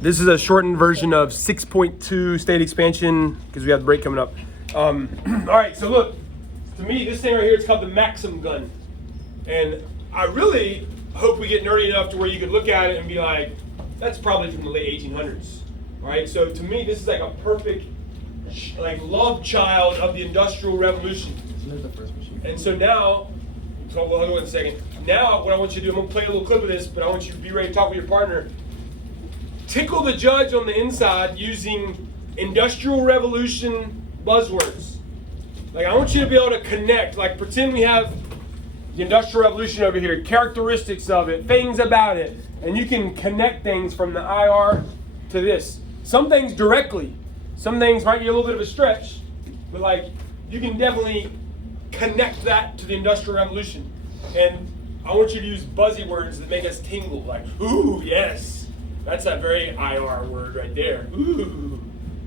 This is a shortened version of 6.2 state expansion because we have the break coming up. All right, so look, to me, this thing right here is called the Maxim gun. And I really hope we get nerdy enough to where you could look at it and be like, that's probably from the late 1800s. All right, so to me, this is like a perfect like love child of the Industrial Revolution. Isn't it the first machine? And so now, hold on one second. Now, what I want you to do, I'm gonna play a little clip of this, but I want you to be ready to talk with your partner. Tickle the judge on the inside using Industrial Revolution buzzwords. Like, I want you to be able to connect. Like, pretend we have the Industrial Revolution over here, characteristics of it, things about it, and you can connect things from the IR to this. Some things directly. Some things might be a little bit of a stretch, but like, you can definitely connect that to the Industrial Revolution. And I want you to use buzzy words that make us tingle, like, ooh, yes. That's that very IR word right there. Ooh.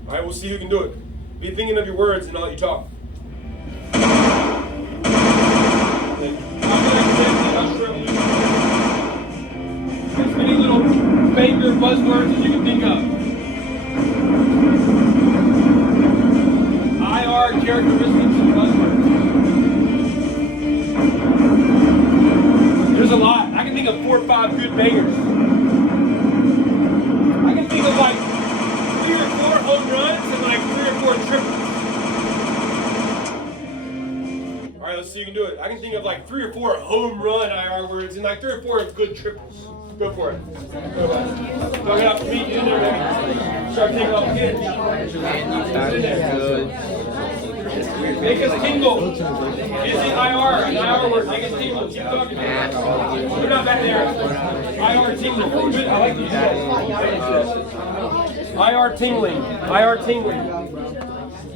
All right, we'll see who can do it. Be thinking of your words and I'll let you talk. As many little banger buzzwords as you can think of. IR characteristics and buzzwords. There's a lot. I can think of 4 or 5 good bangers. I can think of like 3 or 4 home runs and like 3 or 4 triples. All right, let's see if you can do it. I can think of like 3 or 4 home run IR words and like 3 or 4 good triples. Go for it. Go it out for me. Get in there, baby. Start taking off kids. Get in there. Make us tingle. Is it IR? An IR word. Make us tingle. Keep talking. We're not back there. IR tingle. Good. I like these guys. IR tingling. IR tingling.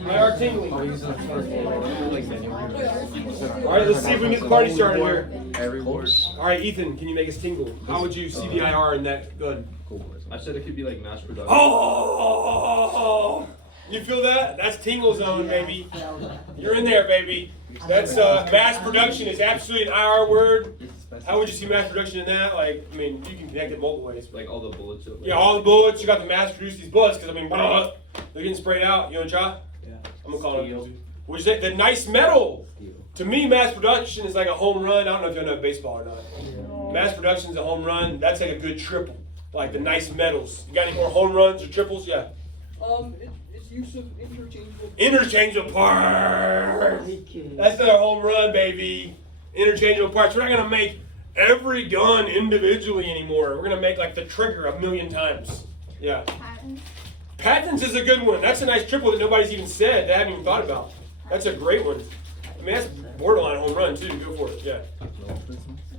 IR tingling. All right, let's see if we can get the party started here. All right, Ethan, can you make us tingle? How would you see the IR in that gun? I said it could be like mass production. Oh! You feel that? That's tingle zone, baby. You're in there, baby. That's mass production is absolutely an IR word. How would you see mass production in that? Like, I mean, you can connect it multiple ways. Like all the bullets. Yeah, all the bullets. You got to mass produce these bullets because I mean, they're getting sprayed out. You want to try? Yeah. I'm gonna call it. What'd you say? The nice metal. To me, mass production is like a home run. I don't know if y'all know baseball or not. Yeah. Mass production is a home run. That's like a good triple. Like the nice metals. You got any more home runs or triples? Yeah. It's use of interchangeable. Interchangeable parts. That's not a home run, baby. Interchangeable parts. We're not gonna make every gun individually anymore. We're gonna make like the trigger 1,000,000 times. Yeah. Patents. Patents is a good one. That's a nice triple that nobody's even said. They haven't even thought about. That's a great one. I mean, that's borderline home run too. Go for it. Yeah.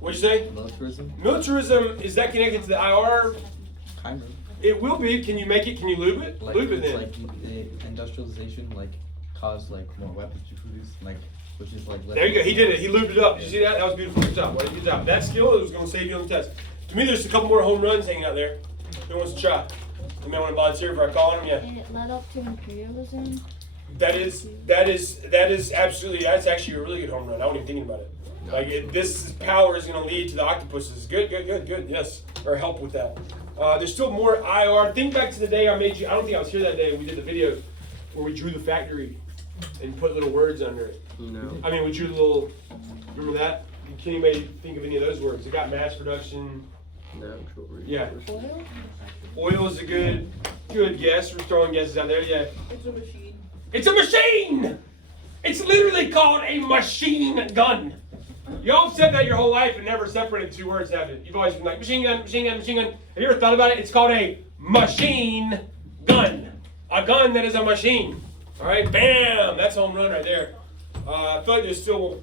What'd you say? Militarism? Militarism, is that connected to the IR? Kind of. It will be. Can you make it? Can you lube it? Like, Lube it it's then. like the industrialization, like, caused like more weapons to produce, like, which is like. There you go. He did it. He lubed it up. Did you see that? That was beautiful. Good job. Good job. That skill was going to save you on the test. To me, there's a couple more home runs hanging out there. Who wants to try? You may want to volunteer for I call on him. Yeah. And it led up to imperialism. That is absolutely. That's actually a really good home run. I wasn't even thinking about it. Like this power is going to lead to the octopuses. Good. Yes, or help with that. There's still more IR. Think back to the day I made you. I don't think I was here that day. We did the video where we drew the factory and put little words under it. No. I mean, we drew the little. Remember that? Can anybody think of any of those words? It got mass production. Natural resource. Yeah. Oil? Oil is a good guess. We're throwing guesses out there. Yeah. It's a machine. It's a machine! It's literally called a machine gun. Y'all have said that your whole life and never separated 2 words, have it? You've always been like, machine gun, machine gun, machine gun. Have you ever thought about it? It's called a machine gun. A gun that is a machine. All right, bam! That's home run right there. I feel like there's still,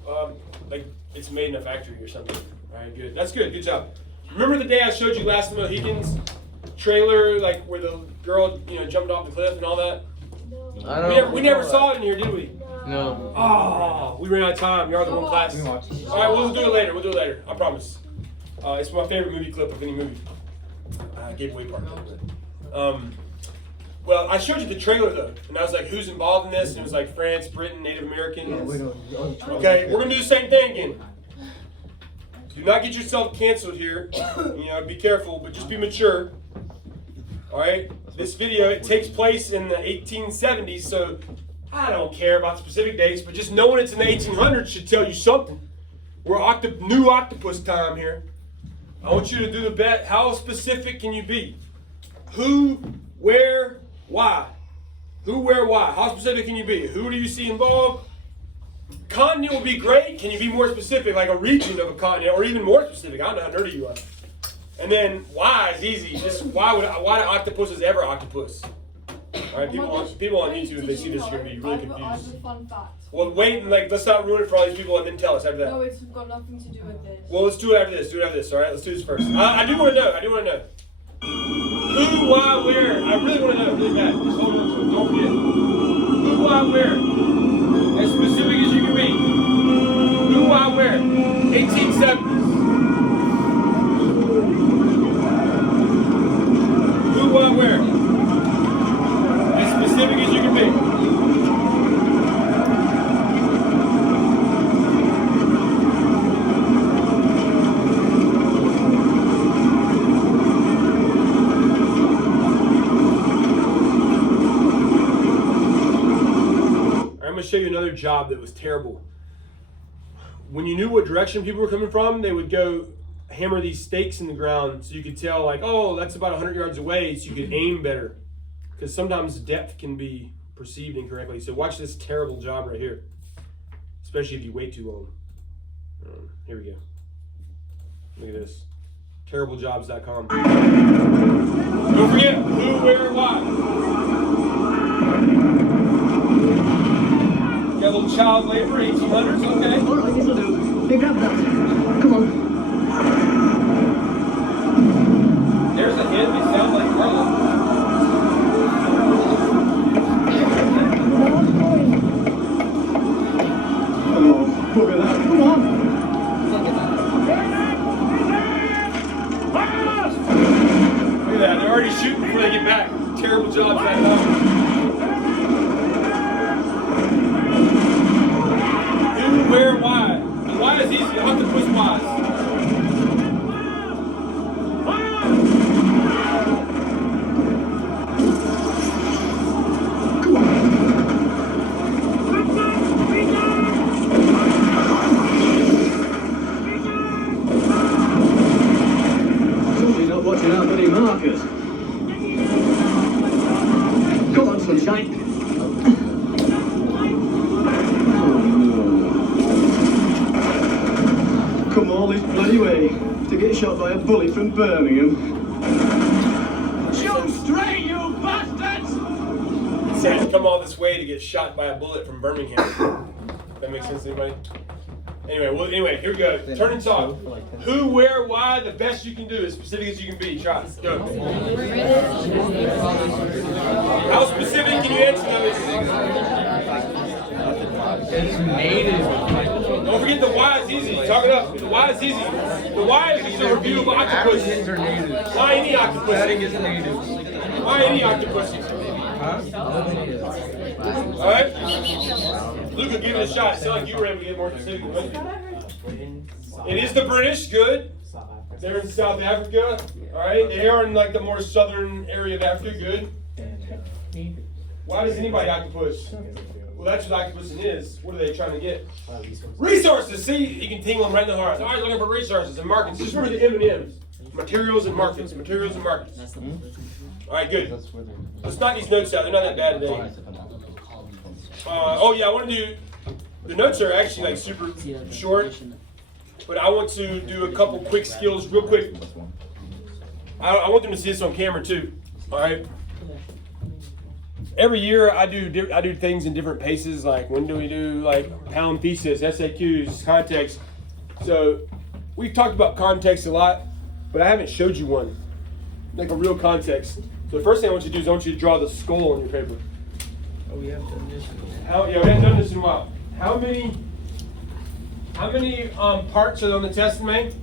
like, it's made in a factory or something. All right, good. That's good. Good job. Remember the day I showed you last time Higgins trailer, like where the girl, jumped off the cliff and all that? I don't We never saw it in here, did we? No. Oh, we ran out of time. You're the one class. We watched it. All right, we'll do it later. I promise. It's my favorite movie clip of any movie. Gave away part of it. Well, I showed you the trailer though, and I was like, "Who's involved in this?" And it was like France, Britain, Native Americans. Okay, we're gonna do the same thing again. Do not get yourself canceled here. Be careful, but just be mature. All right, this video, it takes place in the 1870s, so I don't care about specific dates, but just knowing it's in the 1800s should tell you something. We're new octopus time here. I want you to do the bet. How specific can you be? Who, where, why? Who, where, why? How specific can you be? Who do you see involved? Continent would be great. Can you be more specific, like a region of a continent, or even more specific? I don't know how nerdy you are. And then why is easy. Just why do octopuses ever octopus? All right, people on YouTube, if they see this, are going to be really I have confused. a fun fact. Well, wait, and let's not ruin it for all these people and then tell us after that. No, it's got nothing to do with this. Well, let's do it after this. All right, let's do this first. I do want to know. Who, why, where? I really want to know. Really bad. Just hold on to it. Don't forget. Who, why, where? As specific as you can be. Who, why, where? 1870s. Who, why, where? As specific as you can be. I'm going to show you another job that was terrible. When you knew what direction people were coming from, they would go hammer these stakes in the ground so you could tell, like, oh, that's about 100 yards away, so you could aim better. Because sometimes depth can be perceived incorrectly. So watch this terrible job right here, especially if you wait too long. Here we go. Look at this. TerribleJobs.com. Don't forget who, where, why. Got a little child labor, 1800s, okay. All right, this'll do. You grab that. Come on. There's a hint, they sound like Carla. Oh, look at that. Come on. Look at that, they're already shooting before they get back. Terrible jobs that time. Who, where, why? The why is easy, the octopus wise. Somebody's not watching out for any markers. Come on, sunshine. Come all this bloody way to get shot by a bullet from Birmingham. Shoot straight, you bastards! It says come all this way to get shot by a bullet from Birmingham. That makes sense to anybody? Anyway, here we go. Turn and talk. Who, where, why, the best you can do, as specific as you can be. Try it. Go. How specific can you answer those? Don't forget the why is easy. Talk it up. The why is easy. The why is just a review of octopus. Why any octopus? Why any octopus? Alright? Luca, give it a shot. It sounded like you were able to get more specific. It is the British. Good. They're in South Africa. Alright? They are in like the more southern area of Africa. Good. Why does anybody octopus? Well, that's what octopusing is. What are they trying to get? Resources. See, you can tingle them right in the heart. They're always looking for resources and markets. Just remember the M&M's. Materials and markets. Materials and markets. All right, good. Let's knock these notes out. They're not that bad today. Oh yeah, I want to do. The notes are actually like super short, but I want to do a couple quick skills real quick. I want them to see this on camera too. All right. Every year I do things in different paces. Like when do we do like pound thesis, SAQs, context. So we've talked about context a lot, but I haven't showed you one, like a real context. So the first thing I want you to do is I want you to draw the skull on your paper. Oh, we haven't done this. We haven't done this in a while. How many parts are on the test, May?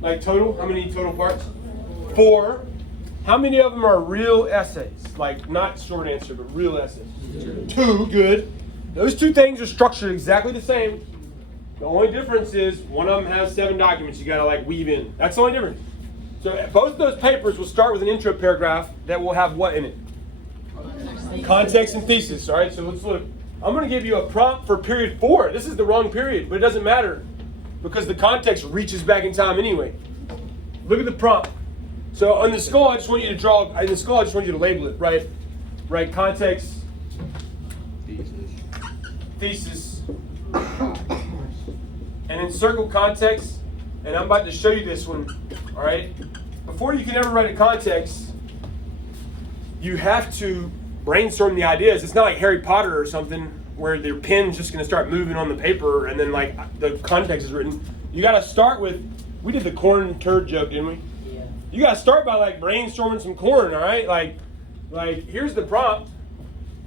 Like total? How many total parts? 4. How many of them are real essays? Like not short answer, but real essays? 2, good. Those 2 things are structured exactly the same. The only difference is one of them has 7 documents you gotta like weave in. That's the only difference. So both those papers will start with an intro paragraph that will have what in it? Context and thesis. All right, so let's look. I'm going to give you a prompt for period 4. This is the wrong period, but it doesn't matter because the context reaches back in time anyway. Look at the prompt. So on the skull, I just want you to draw. In the skull, I just want you to label it. Right. Context. Thesis. And then circle context. And I'm about to show you this one. All right. Before you can ever write a context, you have to brainstorm the ideas. It's not like Harry Potter or something where your pen's just going to start moving on the paper and then like the context is written. You got to start with. We did the corn turd joke, didn't we? Yeah. You got to start by like brainstorming some corn. All right. Like here's the prompt.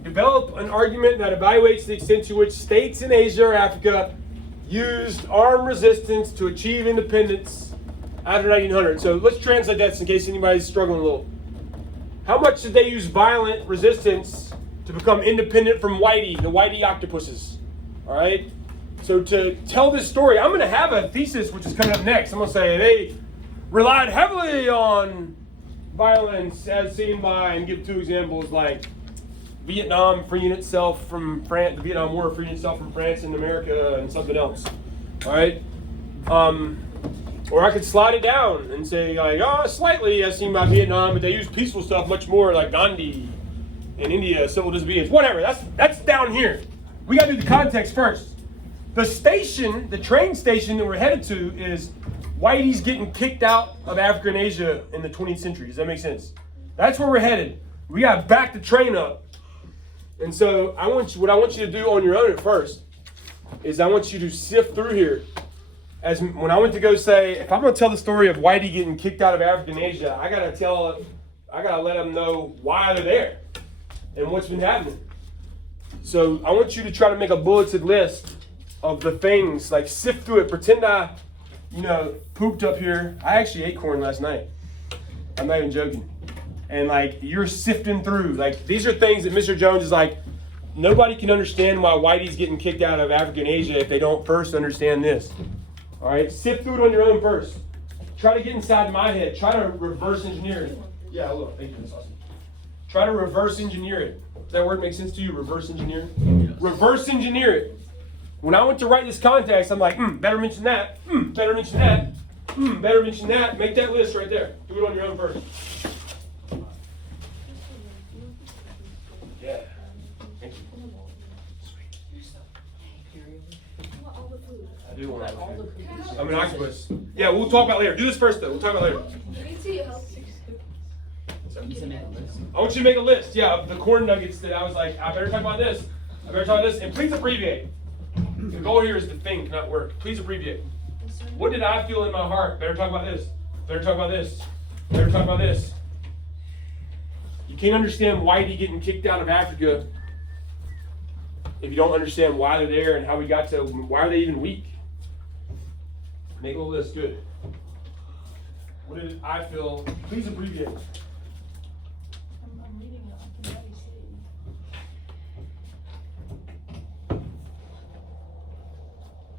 Develop an argument that evaluates the extent to which states in Asia or Africa used armed resistance to achieve independence after 1900. So let's translate that in case anybody's struggling a little. How much did they use violent resistance to become independent from Whitey, the Whitey octopuses? All right? So to tell this story, I'm going to have a thesis which is coming up next. I'm going to say they relied heavily on violence as seen by, and give 2 examples like Vietnam freeing itself from France, the Vietnam War freeing itself from France and America and something else. All right? Or I could slide it down and say, like, slightly as seen by Vietnam, but they use peaceful stuff much more, like Gandhi in India, civil disobedience, whatever. That's down here. We got to do the context first. The station, the train station that we're headed to is Whitey's getting kicked out of Africa and Asia in the 20th century. Does that make sense? That's where we're headed. We got to back the train up. And so what I want you to do on your own at first is I want you to sift through here. As when I went to go say, if I'm going to tell the story of Whitey getting kicked out of Africa and Asia, I got to let them know why they're there and what's been happening. So I want you to try to make a bulleted list of the things, like sift through it. Pretend I, pooped up here. I actually ate corn last night. I'm not even joking. And like you're sifting through, like these are things that Mr. Jones is like, nobody can understand why Whitey's getting kicked out of Africa and Asia if they don't first understand this. All right, sift through it on your own first. Try to get inside my head. Try to reverse engineer it. Yeah, look, thank you, that's awesome. Try to reverse engineer it. Does that word make sense to you? Reverse engineer? Yes. Reverse engineer it. When I went to write this context, I'm like, better mention that. Better mention that. Better mention that. Make that list right there. Do it on your own first. Yeah. Thank you. I do want all the food. I'm an octopus. Yeah, we'll talk about it later. Do this first, though. We'll talk about it later. I want you to make a list, of the corn nuggets that I was like, I better talk about this. I better talk about this. And please abbreviate. The goal here is the thing, not work. Please abbreviate. What did I feel in my heart? Better talk about this. Better talk about this. Better talk about this. You can't understand Whitey getting kicked out of Africa if you don't understand why they're there and how we got to, why are they even weak? Make a little list, good. What did I feel? Please abbreviate. I'm reading it. I can already see.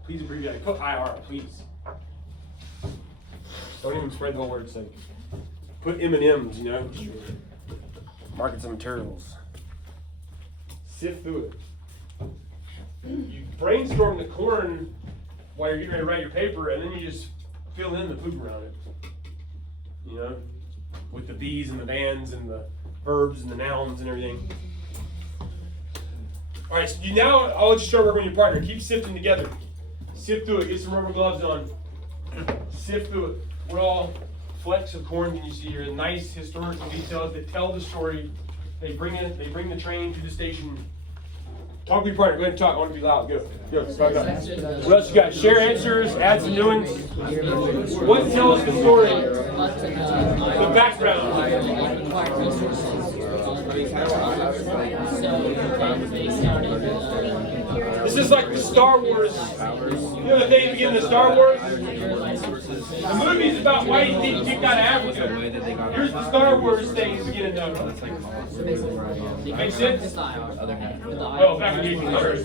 Please abbreviate. Put IR, please. Don't even spread the whole word. Say, put M&Ms, Markets and materials. Sift through it. You brainstorm the corn while you're getting ready to write your paper, and then you just fill in the poop around it. With the these and the thans and the verbs and the nouns and everything. All right, so I'll let you start working with your partner. Keep sifting together. Sift through it. Get some rubber gloves on. Sift through it. What all flecks of corn can you see here? Nice historical details that tell the story. They bring the train to the station. Talk with your partner. Go ahead and talk. I want to be loud. Go. Talk about it. What else you got? Share answers. Add some new ones. What tells the story? The background. This is like the Star Wars. The thing at the beginning of Star Wars? The movie's about Whitey getting kicked out of Africa. Here's the Star Wars thing at the beginning of it. Make sense? Well, back in the 1800s.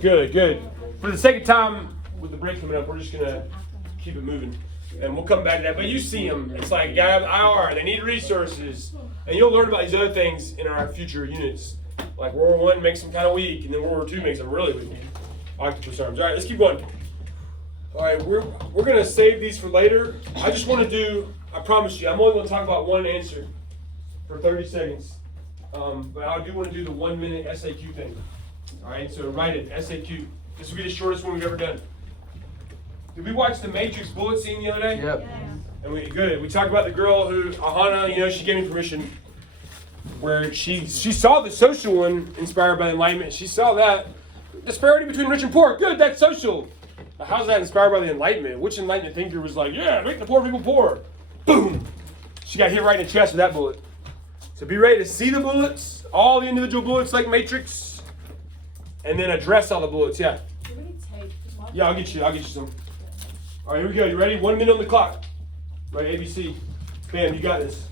Good. For the sake of time, with the break coming up, we're just gonna keep it moving. And we'll come back to that. But you see them. It's like, guys, IR, they need resources. And you'll learn about these other things in our future units. Like World War I makes them kind of weak, and then World War II makes them really weak. Octopus arms. All right, let's keep going. All right, we're going to save these for later. I just want to do, I promise you, I'm only going to talk about one answer for 30 seconds. But I do want to do the 1 minute SAQ thing. All right, so write it, SAQ. This will be the shortest one we've ever done. Did we watch the Matrix bullet scene the other day? Yep. And we talked about the girl who, Ahana, you know, she gave me permission where she saw the social one inspired by enlightenment. She saw that. Disparity between rich and poor. Good, that's social. But how's that inspired by the enlightenment? Which enlightenment thinker was like, yeah, make the poor people poor? Boom! She got hit right in the chest with that bullet. So be ready to see the bullets, all the individual bullets like Matrix, and then address all the bullets, yeah. Yeah, I'll get you some. All right, here we go. You ready? 1 minute on the clock. Right, ABC. Bam, you got this.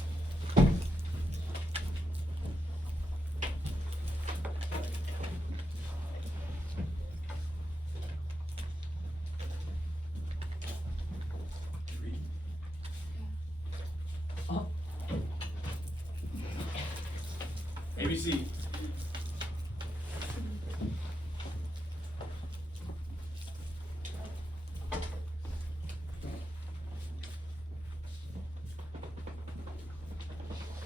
ABC.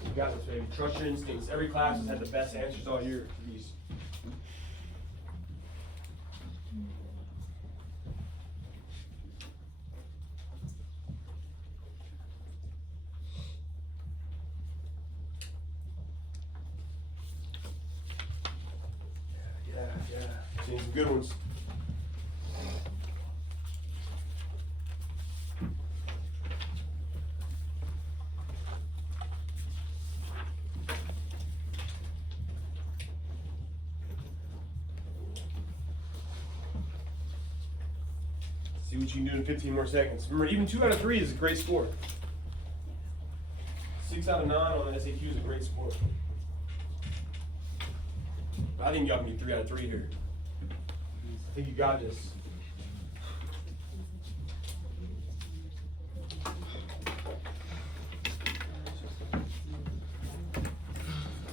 You got this, baby. Trust your instincts. Every class has had the best answers all year for these. Yeah. Seen some good ones. See what you can do in 15 more seconds. Remember, even 2 out of 3 is a great score. 6 out of 9 on the SAQ is a great score. I think y'all can get 3 out of 3 here. I think you got this.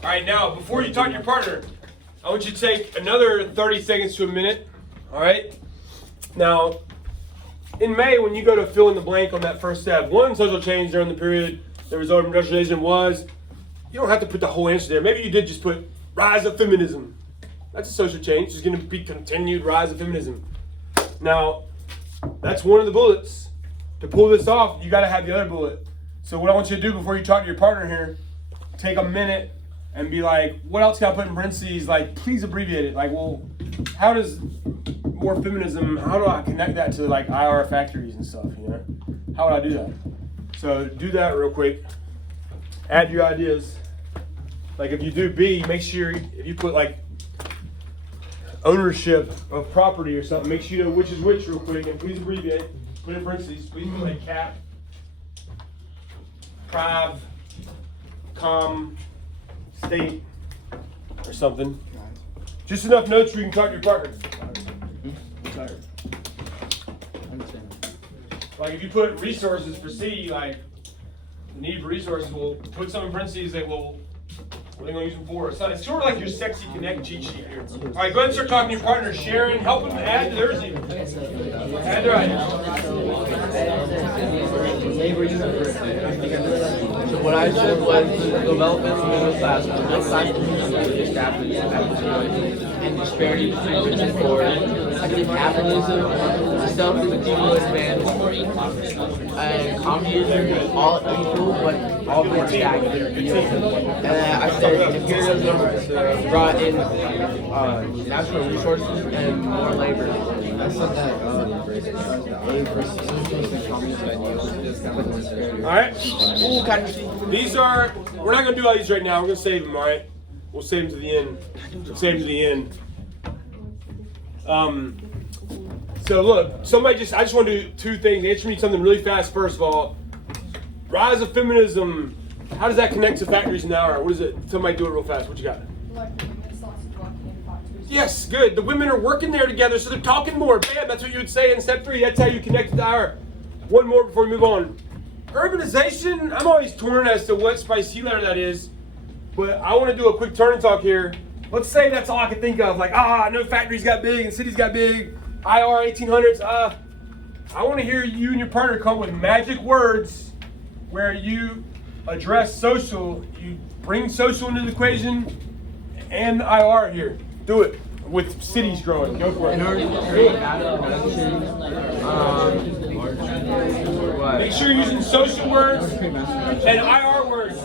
All right, now, before you talk to your partner, I want you to take another 30 seconds to a minute. All right? Now, in May, when you go to fill in the blank on that first step, one social change during the period that resulted from industrialization was, you don't have to put the whole answer there. Maybe you did just put rise of feminism. That's a social change. There's going to be continued rise of feminism. Now, that's one of the bullets. To pull this off, you got to have the other bullet. So what I want you to do before you talk to your partner here, take a minute and be like, what else can I put in parentheses? Like, please abbreviate it. Like, well, how does more feminism, how do I connect that to like IR factories and stuff, you know? How would I do that? So do that real quick. Add your ideas. Like if you do B, make sure if you put like ownership of property or something, make sure you know which is which real quick, and please abbreviate. Put in parentheses. Please put like cap, priv, com, state, or something. Just enough notes where you can talk to your partner. Like if you put resources for C, like the need for resources, we'll put some in parentheses that will, what are they going to use them for? It's sort of like your sexy connect cheat sheet here. All right, go ahead and start talking to your partner. Sharon, help them add to theirs even. Add their ideas. So what I said was development of the middle class community established and disparity between rich and poor. I think capitalism, self-continuous advance, and communism, all equal, but all been stagnant. And I said imperialism brought in natural resources and more labor. I said that A versus socialist and communist ideals just kind of disparity. All right. These are, we're not going to do all these right now. We're going to save them, all right? We'll save them to the end. So look, I just want to do 2 things. Answer me something really fast first of all. Rise of feminism, how does that connect to factories in the hour? What is it? Somebody do it real fast. What you got? Like women's lots of working in factories Yes, good. The women are working there together, so they're talking more. Bam, that's what you would say in step 3. That's how you connect to the IR. One more before we move on. Urbanization, I'm always torn as to what spice letter that is, but I want to do a quick turn and talk here. Let's say that's all I can think of. Like, no factories got big and cities got big. IR 1800s. I want to hear you and your partner come up with magic words where you address social, you bring social into the equation and the IR here. Do it with cities growing. Go for it. In order to create added production, Make sure you're using social words and IR words.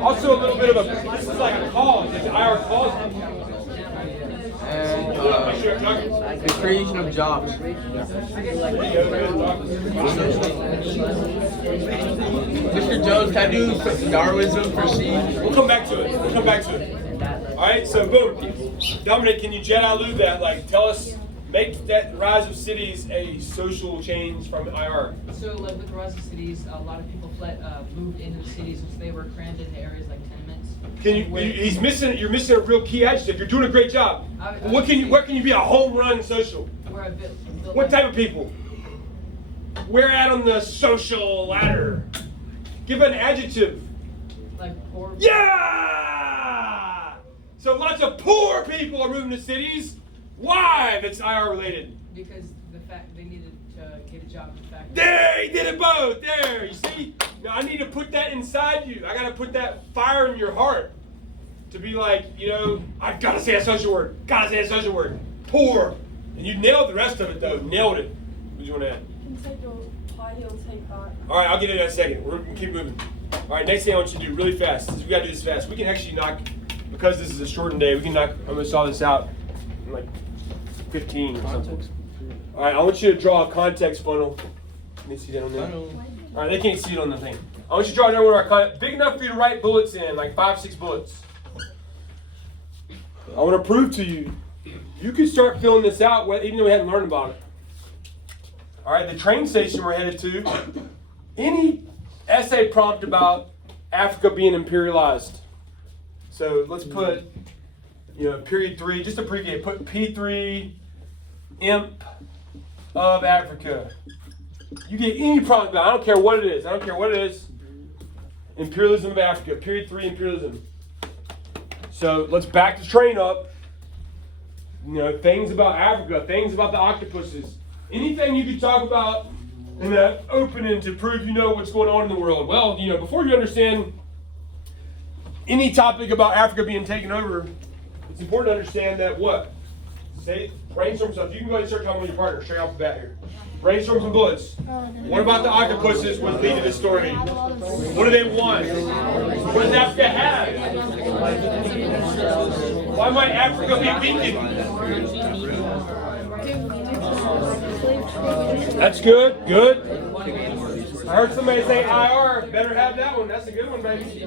Also a little bit of this is like a cause. It's IR cause. and Make sure you're talking. the creation of jobs. Mr. Jones, can I do Darwinism for C? We'll come back to it. All right, so boom. Dominic, can you jet allude that? Like, tell us, make that rise of cities a social change from IR. So, like with the rise of cities, a lot of people moved into the cities, which they were crammed into areas like tenements. You're missing a real key adjective. You're doing a great job. What can you be a home run social? Where I built What type of people? Where at on the social ladder? Give an adjective. like poor. Yeah! So lots of poor people are moving to cities. Why? That's IR related. Because the fact they needed to get a job in the factory. There, he did it both. There, you see? Now I need to put that inside you. I gotta put that fire in your heart to be like, I've gotta say a social word. Poor. And you nailed the rest of it though. Nailed it. What do you want to add? Integral high heel take back. All right, I'll get it in a second. We're gonna keep moving. All right, next thing I want you to do really fast. We gotta do this fast. We can actually knock, because this is a shortened day, we can knock almost all this out in like 15 or something. All right, I want you to draw a context funnel. Can you see that on there? All right, they can't see it on the thing. I want you to draw down one of our big enough for you to write bullets in, like 5-6 bullets. I want to prove to you, you can start filling this out even though we hadn't learned about it. All right, the train station we're headed to. Any essay prompt about Africa being imperialized. So let's put, period 3, just abbreviate. Put P3, imp of Africa. You get any prompt about it. I don't care what it is. Imperialism of Africa. Period 3, imperialism. So let's back the train up. Things about Africa, things about the octopuses. Anything you could talk about in that opening to prove you know what's going on in the world. Well, before you understand any topic about Africa being taken over, it's important to understand that what? Brainstorm stuff. You can go ahead and start talking with your partner straight off the bat here. Brainstorm some bullets. What about the octopuses would lead to this story? What do they want? What does Africa have? Why might Africa be weakened? That's good. I heard somebody say IR. Better have that one. That's a good one, baby.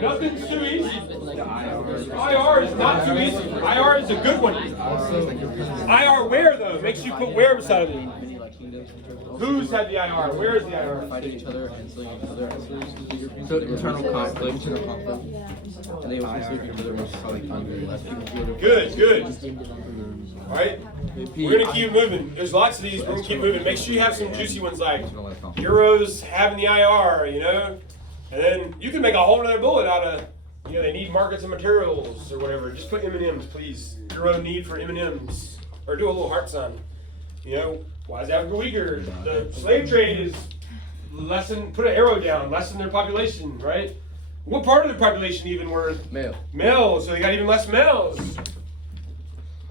Nothing's too easy. IR is not too easy. IR is a good one. IR where, though? Make sure you put where beside it. Who's had the IR? Where is the IR? Fighting each other, enslaving each other, So internal conflict. and they would enslave each other, which is probably conquering less people. Good. All right. We're going to keep moving. There's lots of these. We're going to keep moving. Make sure you have some juicy ones like Euros having the IR, And then you can make a whole other bullet out of, they need markets and materials or whatever. Just put M&Ms, please. Euro need for M&Ms. Or do a little heart sign. Why is Africa weaker? The slave trade is put an arrow down, lessen their population, right? What part of the population even were? Male, so they got even less males.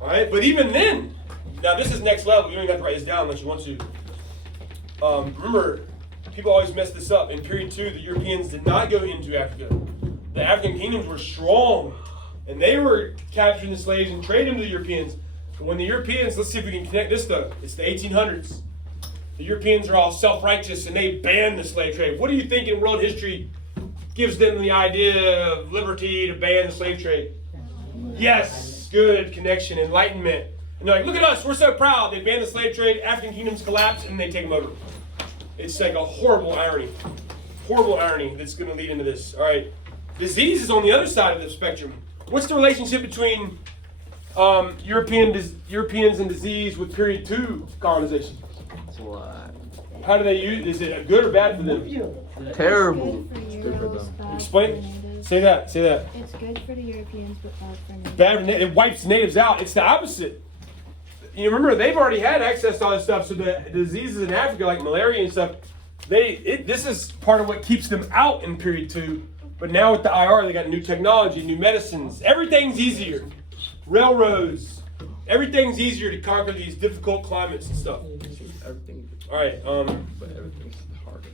All right, but even then, now this is next level. You don't even have to write this down unless you want to. Remember, people always mess this up. In period 2, the Europeans did not go into Africa. The African kingdoms were strong, and they were capturing the slaves and trading to the Europeans. But when the Europeans, let's see if we can connect this though. It's the 1800s. The Europeans are all self-righteous, and they banned the slave trade. What do you think in world history gives them the idea of liberty to ban the slave trade? Yes, good connection, enlightenment. And they're like, look at us, we're so proud. They banned the slave trade, African kingdoms collapse, and they take them over. It's like a horrible irony that's going to lead into this. All right, disease is on the other side of the spectrum. what's the relationship between Europeans and disease with period 2 colonization? How do they use? Is it good or bad for them? Terrible. It's good for them. Explain. Say that. It's good for the Europeans, but bad for natives. Bad for it wipes natives out. It's the opposite. You remember they've already had access to all this stuff. So the diseases in Africa, like malaria and stuff, this is part of what keeps them out in period 2. But now with the IR, they got new technology, new medicines. Everything's easier. Railroads. Everything's easier to conquer these difficult climates and stuff. All right. But everything's harder.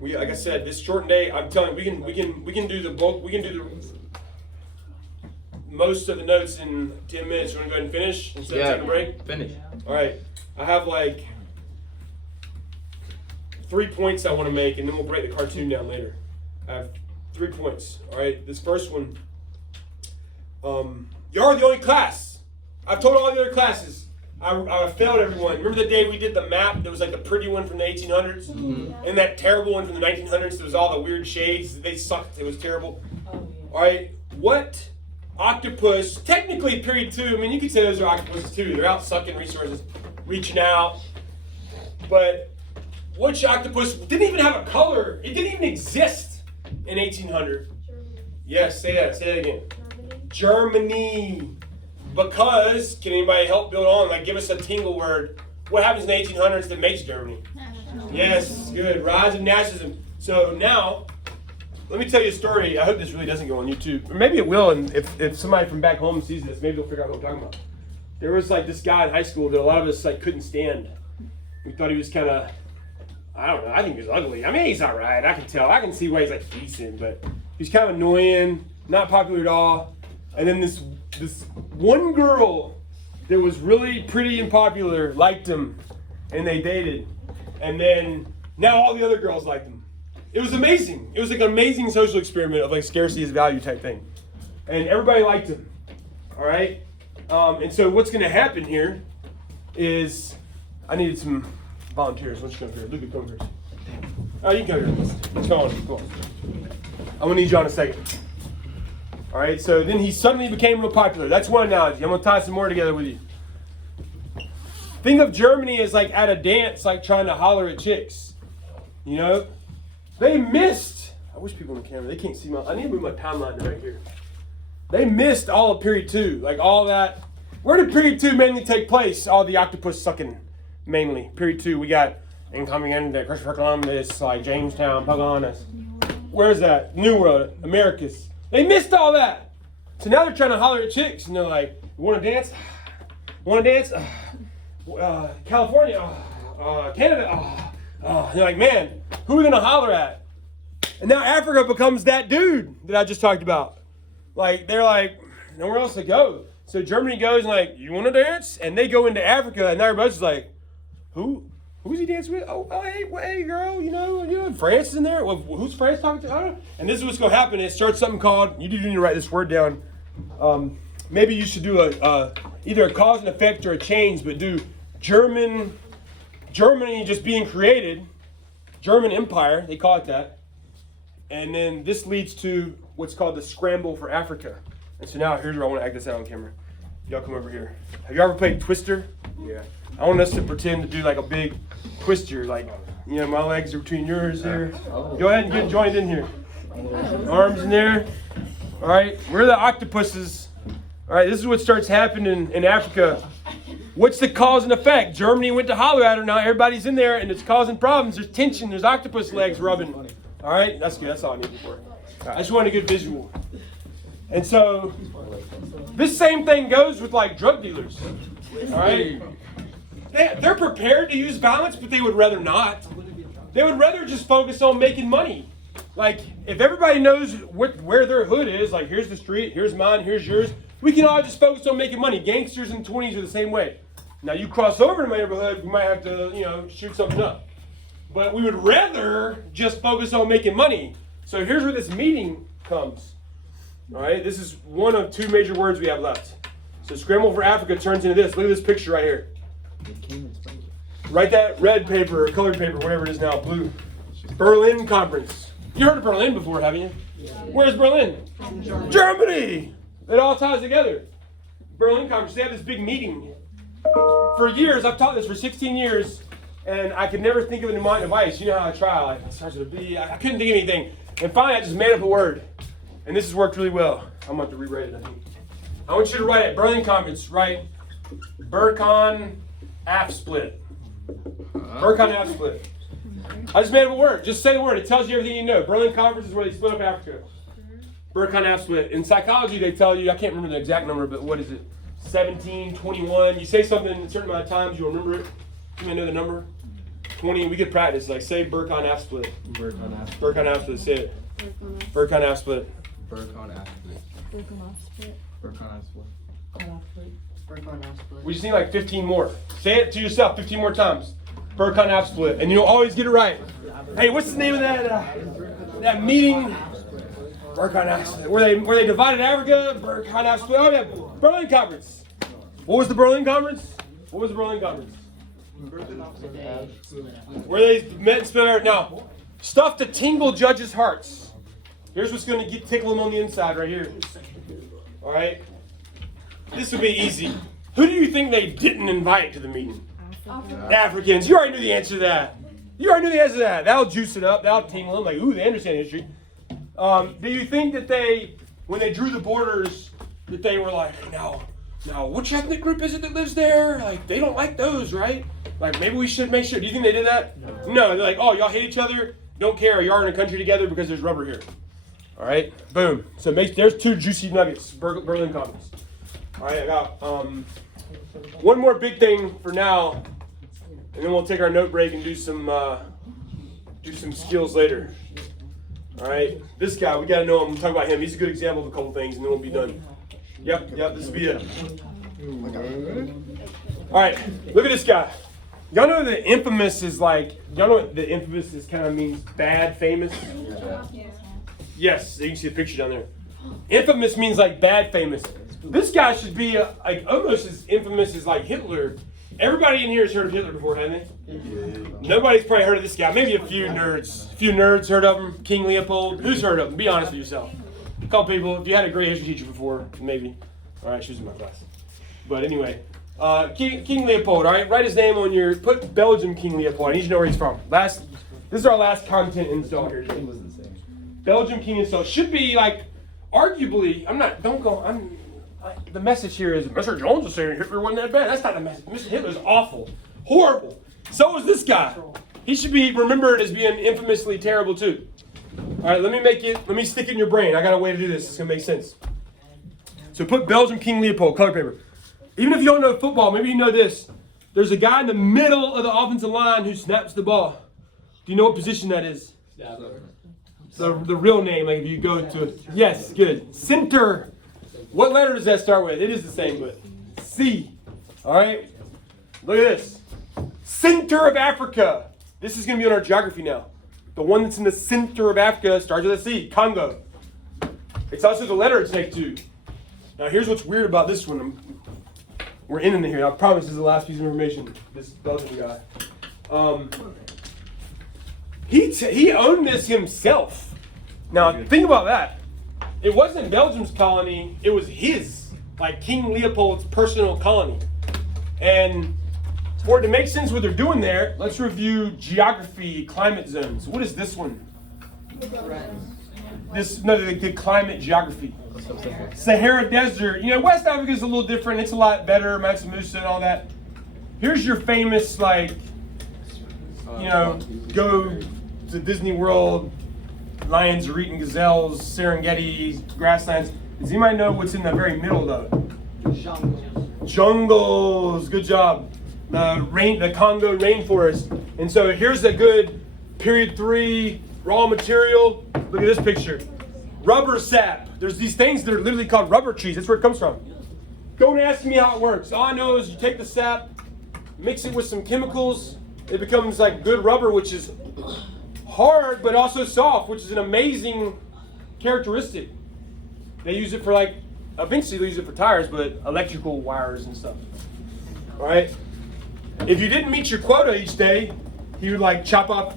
Like I said, this shortened day. I'm telling you, we can do the bulk. We can do the most of the notes in 10 minutes. You want to go ahead and finish instead of take a break? Finish. All right. I have like 3 points I want to make, and then we'll break the cartoon down later. I have 3 points. All right. This first one. You are the only class. I've told all the other classes. I failed everyone. Remember the day we did the map? There was like the pretty one from the 1800s, and that terrible one from the 1900s. There was all the weird shades. They sucked. It was terrible. All right. What octopus? Technically, period 2. I mean, you could say those are octopuses too. They're out sucking resources, reaching out. But which octopus didn't even have a color? It didn't even exist in 1800. Yes. Say that. Say that again. Germany. Because, can anybody help build on? Like, give us a tingle word. What happens in the 1800s that makes Germany? Yes, good. Rise of nationalism. So now, let me tell you a story. I hope this really doesn't go on YouTube. Or maybe it will, and if somebody from back home sees this, maybe they'll figure out what I'm talking about. There was like this guy in high school that a lot of us like couldn't stand. We thought he was kind of, I don't know, I think he was ugly. I mean, he's all right. I can tell. I can see why he's like decent, but he's kind of annoying, not popular at all. And then this one girl that was really pretty and popular liked him, and they dated. And then now all the other girls liked him. It was amazing. It was like an amazing social experiment of like scarcity is value type thing. And everybody liked him. All right? And so what's going to happen here is I needed some volunteers. Let's come here. Luke, come here. Oh, you can come here. Let's go on. Go on. I'm going to need you on a second. All right, so then he suddenly became real popular. That's one analogy. I'm going to tie some more together with you. Think of Germany as like at a dance, like trying to holler at chicks. You know? They missed. I wish people on the camera, they can't see I need to move my timeline to right here. They missed all of period 2. Like all that. Where did period 2 mainly take place? All the octopus sucking mainly. Period 2, we got incoming into Christopher Columbus, like Jamestown, Pocahontas. Where's that? New World, Americas. They missed all that. So now they're trying to holler at chicks, and they're like, "You want to dance? Want to dance? California, Canada." And they're like, "Man, who are we gonna holler at?" And now Africa becomes that dude that I just talked about. Like they're like, nowhere else to go. So Germany goes and like, "You want to dance?" And they go into Africa, and now everybody's like, Who's he dancing with? Hey, girl, you know, France is in there. Well, who's France talking to? I don't know. And this is what's going to happen. It starts something called, you do need to write this word down. Maybe you should do either a cause and effect or a change, but do Germany just being created, German Empire, they call it that. And then this leads to what's called the scramble for Africa. And so now here's where I want to act this out on camera. Y'all come over here. Have you ever played Twister? Yeah. I want us to pretend to do like a big twister, like, you know, my legs are between yours here. Go ahead and get joined in here. Arms in there. All right, we're the octopuses. All right, this is what starts happening in Africa. What's the cause and effect? Germany went to holler at her, now everybody's in there and it's causing problems. There's tension, there's octopus legs rubbing. All right, that's good, that's all I needed for it. I just wanted a good visual. And so, this same thing goes with like drug dealers. All right? They're prepared to use violence, but they would rather not. They would rather just focus on making money. Like, if everybody knows where their hood is, like here's the street, here's mine, here's yours, we can all just focus on making money. Gangsters in the 20s are the same way. Now, you cross over to my neighborhood, we might have to, you know, shoot something up. But we would rather just focus on making money. So here's where this meeting comes. All right, this is one of 2 major words we have left. So scramble for Africa turns into this. Look at this picture right here. Write that red paper or colored paper, whatever it is now, blue. Berlin Conference. You heard of Berlin before, haven't you? Where's Berlin? Germany. It all ties together. Berlin Conference, they have this big meeting. For years, I've taught this for 16 years, and I could never think of a mnemonic device. You know how I try, like, it starts with a B. I couldn't think of anything. And finally, I just made up a word. And this has worked really well. I'm going to have to rewrite it, I think. I want you to write at Berlin Conference, write Burkon Af Split. Burkon Af Split. I just made up a word. Just say the word. It tells you everything you know. Berlin Conference is where they split up Africa. Burkon Af Split. In psychology, they tell you, I can't remember the exact number, but what is it? 17, 21. You say something a certain amount of times, you'll remember it. You may know the number. 20. We could practice. Like, say Burkon Af Split. Burkon Af. Burkon Af Split. Say it. Burkon Af Split. Burkon Af Split. Burkon Af Split. Burkon Af Split. We just need like 15 more. Say it to yourself 15 more times. Burkon Af Split. And you'll always get it right. Hey, what's the name of that meeting? Burkon Af Split. Where they divided Africa? Burkon Af Split. Oh yeah, Berlin Conference. What was the Berlin Conference? What was the Berlin Conference? Where they met and split out. Now, stuff to tingle judges' hearts. Here's what's going to tickle them on the inside right here. All right? This would be easy. Who do you think they didn't invite to the meeting? Africans. You already knew the answer to that. You already knew the answer to that. That'll juice it up. That'll tingle them. Like, ooh, they understand history. Do you think that when they drew the borders, that they were like, now, which ethnic group is it that lives there? Like, they don't like those, right? Like, maybe we should make sure. Do you think they did that? No. They're like, oh, y'all hate each other? Don't care. Y'all are in a country together because there's rubber here. All right? Boom. So there's 2 juicy nuggets. Berlin Conference. All right, I got one more big thing for now, and then we'll take our note break and do some skills later. All right, this guy, we got to know him. We'll talk about him. He's a good example of a couple things, and then we'll be done. Yep, this will be it. All right, look at this guy. Y'all know the infamous is like, y'all know what the infamous is kind of means bad, famous? Yes, you can see the picture down there. Infamous means like bad, famous. This guy should be like almost as infamous as like Hitler. Everybody in here has heard of Hitler before, haven't they? Nobody's probably heard of this guy. Maybe a few nerds. A few nerds heard of him. King Leopold. Who's heard of him? Be honest with yourself. A couple people. If you had a great history teacher before, maybe. All right, she was in my class. But anyway, King Leopold. All right, write his name on your. Put Belgium King Leopold. I need you to know where he's from. This is our last content install here today. Belgium King install should be like, arguably. The message here is Mr. Jones is saying Hitler wasn't that bad. That's not the message. Mr. Hitler's awful. Horrible. So is this guy. He should be remembered as being infamously terrible too. All right, let me stick it in your brain. I got a way to do this. It's going to make sense. So put Belgium King Leopold, color paper. Even if you don't know football, maybe you know this. There's a guy in the middle of the offensive line who snaps the ball. Do you know what position that is? The real name, like if you go to it. Yes, good. Center. What letter does that start with? It is the same, but C. All right? Look at this. Center of Africa. This is going to be on our geography now. The one that's in the center of Africa starts with a C. Congo. It's also the letter it's next to. Now, here's what's weird about this one. We're ending it here. I promise this is the last piece of information. This Belgian guy. He owned this himself. Now, think about that. It wasn't Belgium's colony, it was his, like King Leopold's personal colony. And for it to make sense what they're doing there, let's review geography, climate zones. What is this one? The climate geography. Sahara Desert. You know, West Africa is a little different. It's a lot better, Mansa Musa and all that. Here's your famous, like, go to Disney World, lions are eating gazelles, Serengeti, grasslands. Does anybody know what's in the very middle, though? Jungles. Good job. The Congo rainforest. And so here's a good period 3 raw material. Look at this picture. Rubber sap. There's these things that are literally called rubber trees. That's where it comes from. Don't ask me how it works. All I know is you take the sap, mix it with some chemicals. It becomes like good rubber, which is hard but also soft, which is an amazing characteristic. They use it for eventually they use it for tires, but electrical wires and stuff. All right. If you didn't meet your quota each day, he would chop off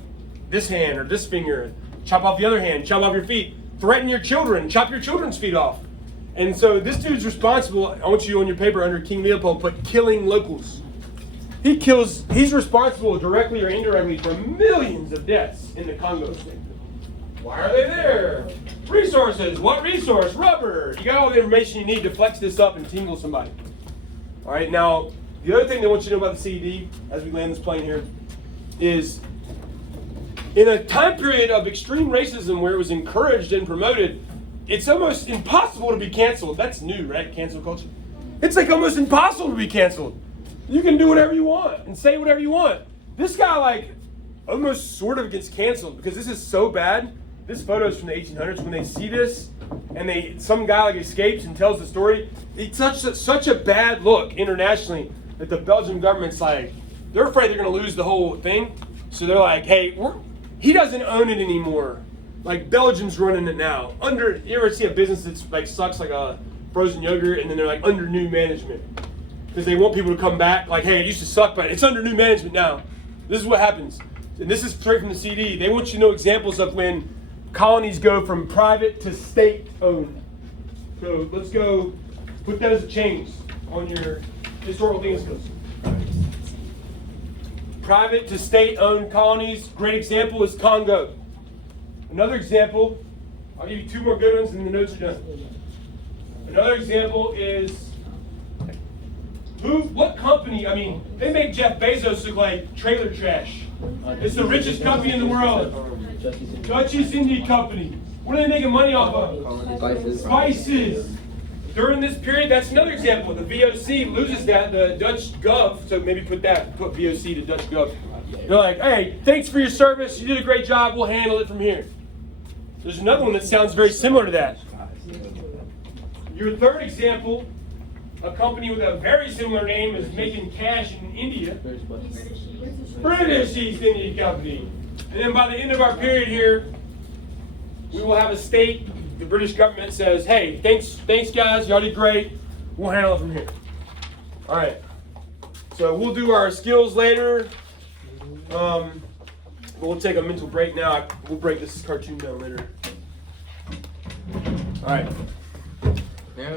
this hand or this finger, chop off the other hand, chop off your feet. threaten your children, chop your children's feet off. And so this dude's responsible. I want you on your paper under King Leopold put killing locals. He's responsible directly or indirectly for millions of deaths in the Congo. Why are they there? Resources. What resource? Rubber. You got all the information you need to flex this up and tingle somebody. All right, now, the other thing they want you to know about the CED, as we land this plane here, is in a time period of extreme racism where it was encouraged and promoted, it's almost impossible to be canceled. That's new, right? Cancel culture. It's like almost impossible to be canceled. You can do whatever you want and say whatever you want. This guy, like, almost sort of gets canceled because this is so bad. This photo is from the 1800s. When they see this and some guy like escapes and tells the story, it's such a bad look internationally that the Belgian government's like, they're afraid they're going to lose the whole thing. So they're like, hey, he doesn't own it anymore. Like, Belgium's running it now. You ever see a business that's like sucks like a frozen yogurt and then they're like under new management? Because they want people to come back like, hey, it used to suck, but it's under new management now. This is what happens. And this is straight from the CD. They want you to know examples of when colonies go from private to state-owned. So let's go put that as a change on your historical things skills. Private to state-owned colonies. Great example is Congo. Another example, I'll give you two more good ones and the notes are done. Another example is what company, they make Jeff Bezos look like trailer trash. It's the richest company in the world. Dutch East India Company. What are they making money off of? Spices. During this period, that's another example. The VOC loses that, the Dutch Gov, so maybe put VOC to Dutch Gov. They're like, hey, thanks for your service. You did a great job. We'll handle it from here. There's another one that sounds very similar to that. Your third example, a company with a very similar name is making cash in India. British East India Company. And then by the end of our period here, we will have a state. The British government says, hey, thanks guys, y'all did great. We'll handle it from here. All right. So we'll do our skills later. We'll take a mental break now. We'll break this cartoon down later. All right.